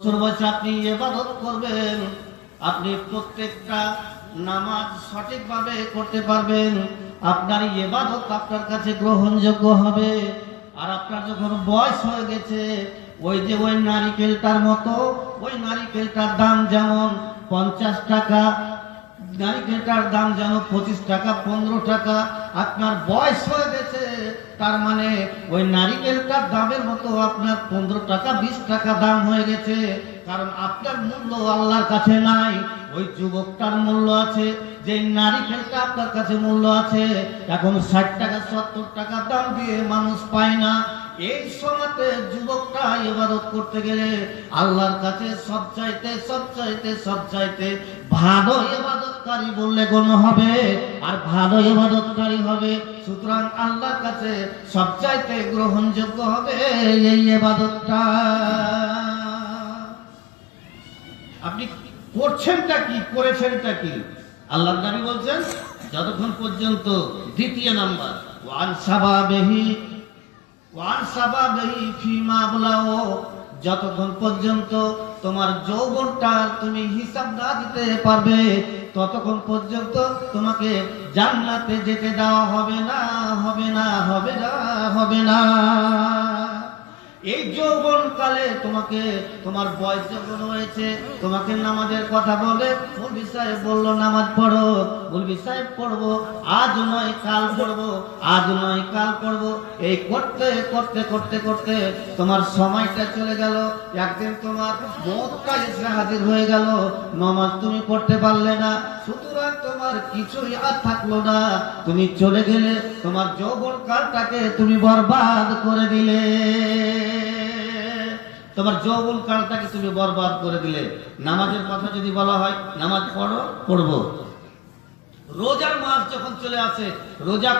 বছর আপনি ইবাদত করবেন, আপনি প্রত্যেকটা নামাজ সঠিকভাবে করতে পারবেন, আপনার ইবাদত আপনার কাছে গ্রহণযোগ্য হবে। আর আপনার যখন বয়স হয়ে গেছে, ওই নারিকেলটার মতো, ওই নারিকেলটার দাম যেমন 50 টাকা, নারিকেলটার দাম যেন 25 টাকা 15 টাকা, আপনার বয়স হয়ে গেছে, তার মানে ওই নারিকেলটার দামের মতো আপনার 15 টাকা 20 টাকা দাম হয়ে গেছে। কারণ আপনার মূল্য আল্লাহর কাছে নাই, ওই যুবকটার মূল্য আছে। যে নারিকেলটা আপনার কাছে মূল্য আছে, এখন 60 টাকা 70 টাকা দাম দিয়ে মানুষ পায় না। এই সময়তে যুবকটা ইবাদত করতে গেলে আল্লাহর কাছে সবচাইতে ভালো ইবাদতকারী বললে গণ্য হবে, আর ভালো ইবাদতকারী হবে। সুতরাং আল্লাহর কাছে সবচাইতে গ্রহণযোগ্য হবে এই ইবাদতটা। আপনি করছেনটা কি, করেছেনটা কি? আল্লাহর নবী বলছেন, যতক্ষণ পর্যন্ত দ্বিতীয় নাম্বার ওয়ান সাবাবিহি ফিমা বলাও, যতক্ষণ পর্যন্ত তোমার যৌবনটা তুমি হিসাব না দিতে পারবে, ততক্ষণ পর্যন্ত তোমাকে জান্নাতে যেতে দেওয়া হবে না। এই যৌবন কালে তোমাকে, তোমার বয়স যখন হয়েছে, তোমাকে নামাজের কথা বলে মৌলভী সাহেব বললো নামাজ পড়ো, মৌলভী সাহেব পড়বো, আজ নয় কাল পড়বো, এই করতে করতে করতে করতে তোমার সময়টা চলে গেল। একদিন তোমার মওতটা এসে হাজির হয়ে গেল, নামাজ তুমি পড়তে পারলে না, সুতরাং তোমার কিছুই আর থাকলো না, তুমি চলে গেলে, তোমার যৌবন কালটাকে তুমি বরবাদ করে দিলে, তোমার যৌবন কালটাকে তুমি বরবাদ করে দিলে। নামাজের কথা যদি বলা হয়, নামাজ পড়বো, রোজার মাস যখন চলে আসে রোজা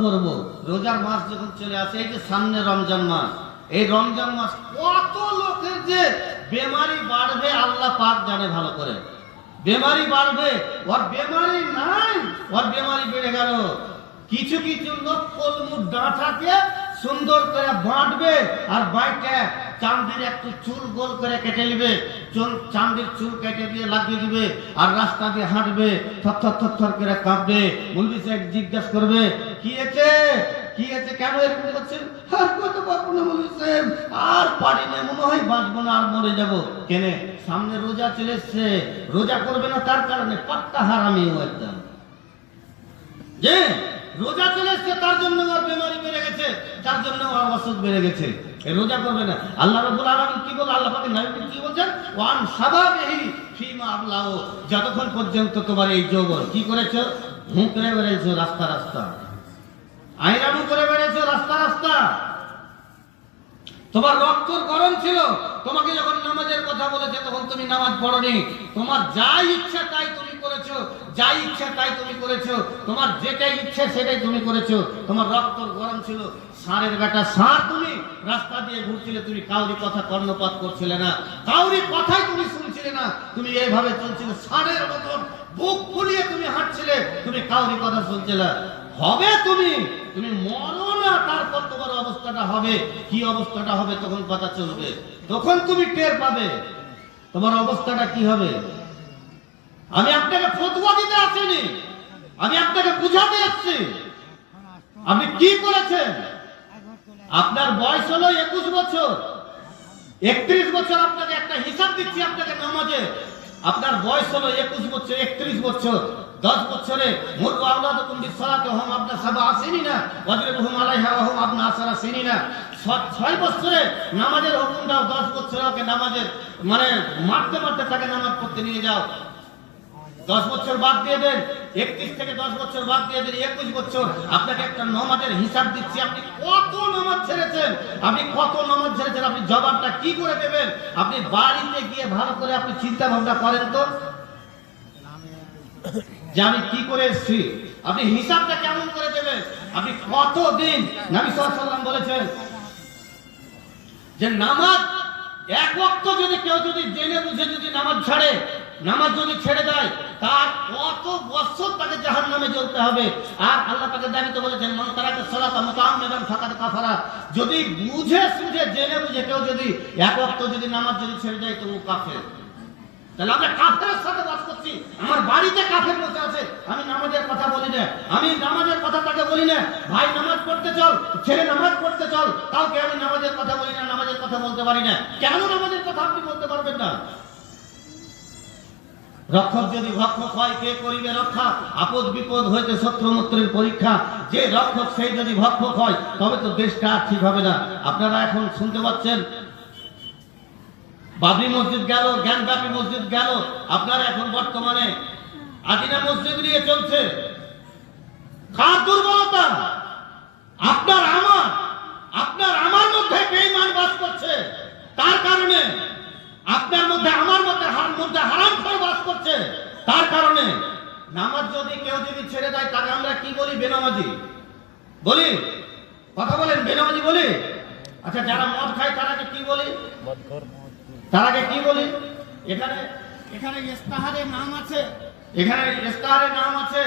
করবো, রোজার মাস যখন চলে আসে, এই যে সামনে রমজান মাস, এই রমজান মাস কত লোকের যে বেমারি বাড়বে আল্লাহ পাক জানে ভালো করে। বেমারি বাড়বে, ওর বেমারি নাই, ওর বেমারি বেড়ে গেল। কিছু কিছু লোক কলমুর ডাঁটাকে সুন্দর করে বাঁটবে, আর বাইকে চাঁদির একটু চুল গোল করে কেটে নেবে, চাঁদির চুল কেটে দিয়ে লাগিয়ে দিবে, আর রাস্তা দিয়ে হাঁটবে, থর করে কাঁপবে। মৌলভী সাহেব জিজ্ঞাসা করবে, কি আছে, কেন এরকম করছেন? আর কত পারবো না মৌলভী সাহেব, আর পারি না, মনে হয় বাঁচবো না, আর মরে যাবো। কেনে? সামনে রোজা চলে এসছে, রোজা করবে না, তার কারণে পাট্টা হারামি একদম, যে রোজা চলে এসছে, তার জন্য ওর বেমারি বেড়ে গেছে, তার জন্য ওর অসুখ বেড়ে গেছে, রোজা করবে না। আল্লাহ রাব্বুল আলামিন কি বলে, আল্লাহ পাকের নবী কি বলছেন, ওয়ান সাবাবিহি ফিমা আবলাও, যতক্ষণ পর্যন্ত তোমার এই যৌবন কি করেছো, হুঁকড়ে বেড়েছো রাস্তা, আইরামু করে বেড়েছো রাস্তা, তোমার রক্ত গরম ছিল, তোমাকে যখন নামাজের কথা বলেছে তখন তুমি নামাজ পড়োনি, তোমার যা ইচ্ছা তাই তুমি করেছো, তোমার যেটাই ইচ্ছা সেটাই তুমি করেছো, তোমার রক্ত গরম ছিল, ষাঁড়ের বেটা ষাঁড়, তুমি রাস্তা দিয়ে ঘুরছিলে, তুমি কাউরি কথা কর্ণপাত করছিলে না, কাউরি কথাই তুমি শুনছিলে না, তুমি এইভাবে চলছিলে ষাঁড়ের মতন, বুক ফুলিয়ে তুমি হাঁটছিলে, তুমি কাউরি কথা শুনছিলে। হবে তুমি মরো না, তারপর তোমার অবস্থাটা হবে, কি অবস্থাটা হবে তখন কথা চলবে, তখন তুমি টের পাবে তোমার অবস্থাটা কি হবে। আমি আপনাকে ফতোয়া দিতে আসিনি, আমি আপনাকে বুঝাতে এসেছি। আপনি কি করেছেন? আপনার বয়স হলো 21 বছর, 31 বছর, আপনাকে একটা হিসাব দিচ্ছি আপনাকে নামাজে। আপনার বয়স হলো 21 বছর, 31 বছর, 10 বছরে মুরু আওলাদুকুম বিসসালাতি হুম আবনা সাবা সিনিনা ওয়াজরিবুহুম আলাইহা ওয়া হুম আবনা 10 সিনিনা। 6 বছরে নামাজের হুকুম দাও, 10 বছরে ওকে নামাজের মানে মারতে তাকে নামাজ পড়তে নিয়ে যাও। 10 বছর বাদ দিয়ে দেন, 31 থেকে 10 বছর বাদ দিয়ে দেন, 21 বছর। আপনাকে একটা নামাজের হিসাব দিচ্ছি, আপনি কত নামাজ ছেড়েছেন, আপনি জবাবটা কি করে দেবেন? আপনি বাড়িতে গিয়ে ভালো করে আপনি চিন্তা ভাবনা করেন তো, যে আমি কি করে এসেছি, আপনি হিসাবটা কেমন করে দেবেন? আপনি কতদিন, নবী সাল্লাল্লাহু আলাইহি ওয়াসাল্লাম বলেছেন যে নামাজ এক ওয়াক্ত যদি কেউ যদি জেনে বুঝে যদি নামাজ ছাড়ে, নামাজ যদি ছেড়ে দেয় তার কত বছর তাকে জাহান্নামে জ্বলতে হবে। আর আল্লাহ তাকে দাবিতে বলেছেন মান তারাকা সালাতা মুতাআম্মিদান ফাকাদ কাফারা, যদি বুঝে সুঝে জেনে বুঝে কেউ যদি এক ওয়াক্ত যদি নামাজ যদি ছেড়ে দেয় তো ও কাফের। তাহলে আমরা কাফেরের সাথে বাস করছি। আমার বাড়িতে কাফের বসে আছে, আমি নামাজের কথা বলি না, আমি নামাজের কথা তাকে বলি না, ভাই নামাজ পড়তে চল, ছেলে নামাজ পড়তে চল, কাউকে আমি নামাজের কথা বলি না, নামাজের কথা বলতে পারি না। কেন নামাজের কথা আপনি বলতে পারবেন না? রক্ষক যদি ভক্ষক হয় কে করিবে রক্ষা, আপদ বিপদ হইতে শত্রু মিত্রের পরীক্ষা। যে রক্ষক সেই যদি ভক্ষক হয় তবে তো দেশটা ঠিক হবে না। আপনারা এখন শুনতে পাচ্ছেন বাবরি মসজিদ গেল, জ্ঞানব্যাপী মসজিদ গেল, আপনারা এখন বর্তমানে আদিনা মসজিদ নিয়ে চলছে। কার দুর্বলতা? আপনার আমার মধ্যে বেঈমান বাস করছে, তার কারণে আপনার মধ্যে আমার মধ্যে হারামখোর বাস করছে, তার কারণে নামাজ যদি কেউ যদি ছেড়ে দেয় তাকে আমরা কি বলি? বেনামাজি বলি। কথা বলেন, বেনামাজি বলি। আচ্ছা, যারা মদ খায় তারাকে কি বলি? তারাকে কি বলি? এখানে ইস্তাহারে নাম আছে,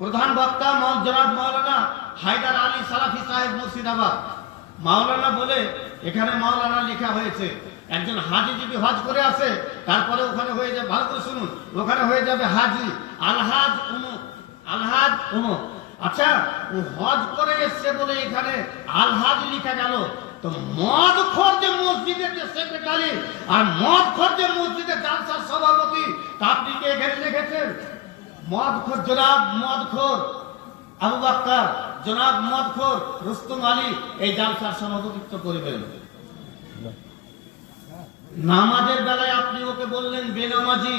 প্রধান বক্তা জনাব মাওলানা হায়দার আলী সালাফি সাহেব মুর্শিদাবাদ। মাওলানা বলে এখানে মাওলানা লেখা হয়েছে। একজন হাজি যদি হজ করে আসে তারপরে ওখানে হয়ে যাবে, ভালো করে শুনুন, ওখানে হয়ে যাবে হাজি আলহাজ উমুক। আচ্ছা, ও হজ করে এসছে বলে এখানে আলহাজ লিখা গেল, তো মদখোর যে মসজিদের যে সেক্রেটারি আর মদখোর যে মসজিদের জালসার সভাপতি, তা আপনি কে এখানে লিখেছেন? মদখোর জনাব মদখোর আবু বাক্কার, জনাব মদখোর রুস্তম আলী এই জালসার সভাপতিত্ব করবেন। নামাজের বেলায় আপনি ওকে বললেন বেনামাজি,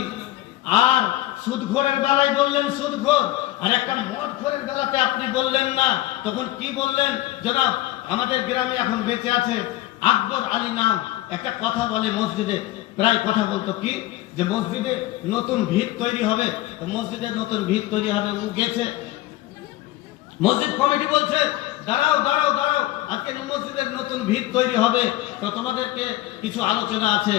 আর সুদখোরের বেলায় বললেন সুদখোর, আর একটা মদখোরের বেলাতে আপনি বললেন না। তখন কি বললেন? জনাব আমাদের গ্রামে এখন বেঁচে আছে আকবর আলী নাম, একটা কথা বলে মসজিদে, প্রায় কথা বলতো কি যে মসজিদে নতুন ভিত তৈরি হবে, তো মসজিদে নতুন ভিত তৈরি হবে, ও গেছে। মসজিদ কমিটি বলছে দাঁড়াও, আজকে মসজিদের নতুন ভিত তৈরি হবে, তো তোমাদেরকে কিছু আলোচনা আছে।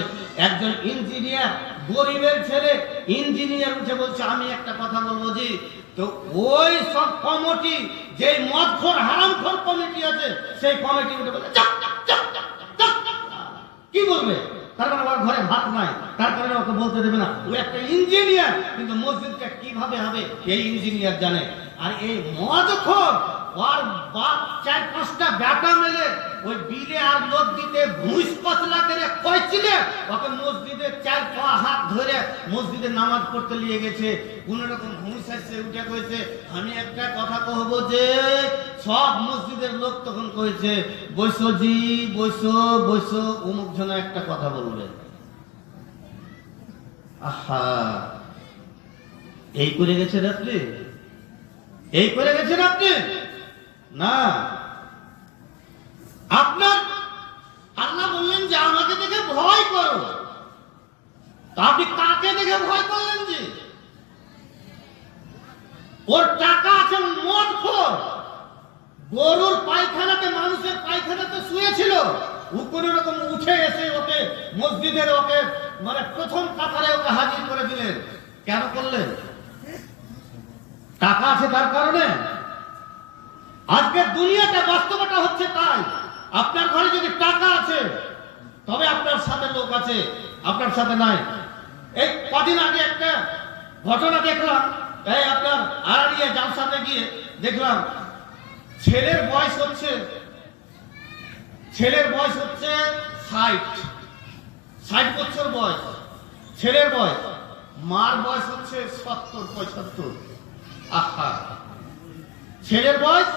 একজন ইঞ্জিনিয়ার, গরিবের ছেলে ইঞ্জিনিয়ার উঠে বলছে আমি একটা কথা বলবো জি। তো ওই সব কমিটি, যে মদখোর হারামখোর কমিটি আছে, সেই কমিটি উঠে বলছে কি বলবে? তার মানে ওর ঘরে ভাত নাই, তার কারণে ওকে বলতে দেবে না। ও একটা ইঞ্জিনিয়ার, কিন্তু মসজিদটা কিভাবে হবে এই ইঞ্জিনিয়ার জানে। আর এই মদখোর ওর বাপ 4-5টা ব্যাটা মেলে ওই বিলে আর লোক দিতে ভুঁইস কচলা করে কইছিলে, ওকে মসজিদে 4 হাত ধরে মসজিদে নামাজ পড়তে নিয়ে গেছে। কোন রকম ভুঁইস এসে উঠে কইছে আমি একটা কথা কহবো, যে সব মসজিদের লোক তখন কইছে বৈশো জি, বৈশো অমুক জন একটা কথা বলবে। আহা, এই করে গেছেন আপনি, এই করে গেছেন আপনি না। আপনার আল্লাহ বললেন যে আমাকে দেখে ভয় করো, তা আপনি কাকে দেখে ভয় করলেন? যে ওর টাকা আছে, মদখোর, গরুর পায়খানাতে, মানুষের পায়খানাতে শুয়েছিল, ও কোন রকম উঠে এসে ওকে মসজিদের ওকে মানে প্রথম কাতারে ওকে হাজির করে দিলেন। কেন করলেন? টাকা আছে তার কারণে। আজকের দুনিয়াটা বাস্তবতা হচ্ছে তাই। আপনার ঘরে যদি টাকা আছে তবে আপনার সাথে লোক আছে, আপনার সাথে নাই। এই কদিন আগে একটা ঘটনা দেখলাম, এই আপনার আড়ালিয়া জালসাতে গিয়ে দেখলাম ছেলের বয়স হচ্ছে 60 বছর বয়স, ছেলের বয়স। মার বয়স হচ্ছে 70-75। আহা, ছেলের বয়স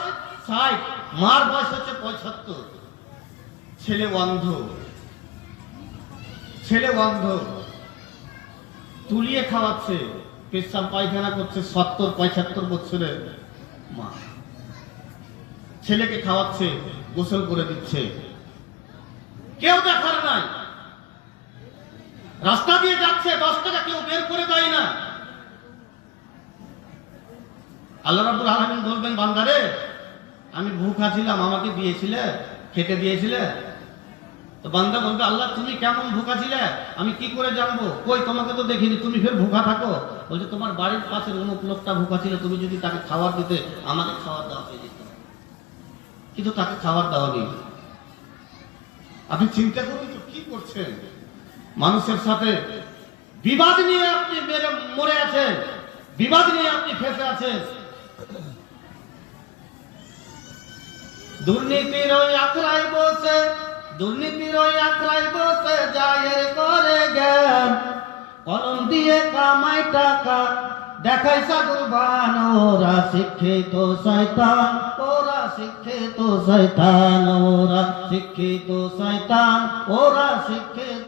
60, মার বয়স হচ্ছে 75। ছেলে অন্ধ, তুলিয়ে খাওয়াচ্ছে, পেশাব পায়খানা করছে 70-75 বছরের মা। ছেলেকে খাওয়াচ্ছে, গোসল করে দিচ্ছে, কেউ দেখার নাই। রাস্তা দিয়ে যাচ্ছে, 10 টাকা কেউ বের করে দেয় না। আল্লাহ রাব্বুল আলামিন বলবেন বান্দা, 'রে আমি ভুখা ছিলাম, আমাকে দিয়েছিলে, খেতে দিয়েছিলে, তো বান্দা বলবে, আল্লাহ তুমি কেমন ভুখা ছিলে, আমি কি করে জানবো? কই তোমাকে তো দেখিনি, তুমি ফের ভুখা থাকো? বলছে তোমার বাড়ির পাশের অমুক লোকটা ভুখা ছিল, তুমি যদি তাকে খাবার দিতে, আমাকে খাবার দেওয়া পেয়ে যেত, কিন্তু তাকে খাবার দেওয়া নেই। আপনি চিন্তা করুন তো কি করছেন? মানুষের সাথে বিবাদ নিয়ে আপনি মরে আছেন, বিবাদ নিয়ে আপনি ফেসে আছেন। দুর্নীতির ওই আখড়ায় বসে, দুর্নীতির ওই আখড়ায় বসে জায়ের করে জ্ঞান, কলম দিয়ে কামাই টাকা দেখাই সাধুর বান। ওরা শিক্ষিত শয়তান, ওরা শিক্ষিত শয়তান, ওরা শিক্ষিত শয়তান, ওরা শিক্ষিত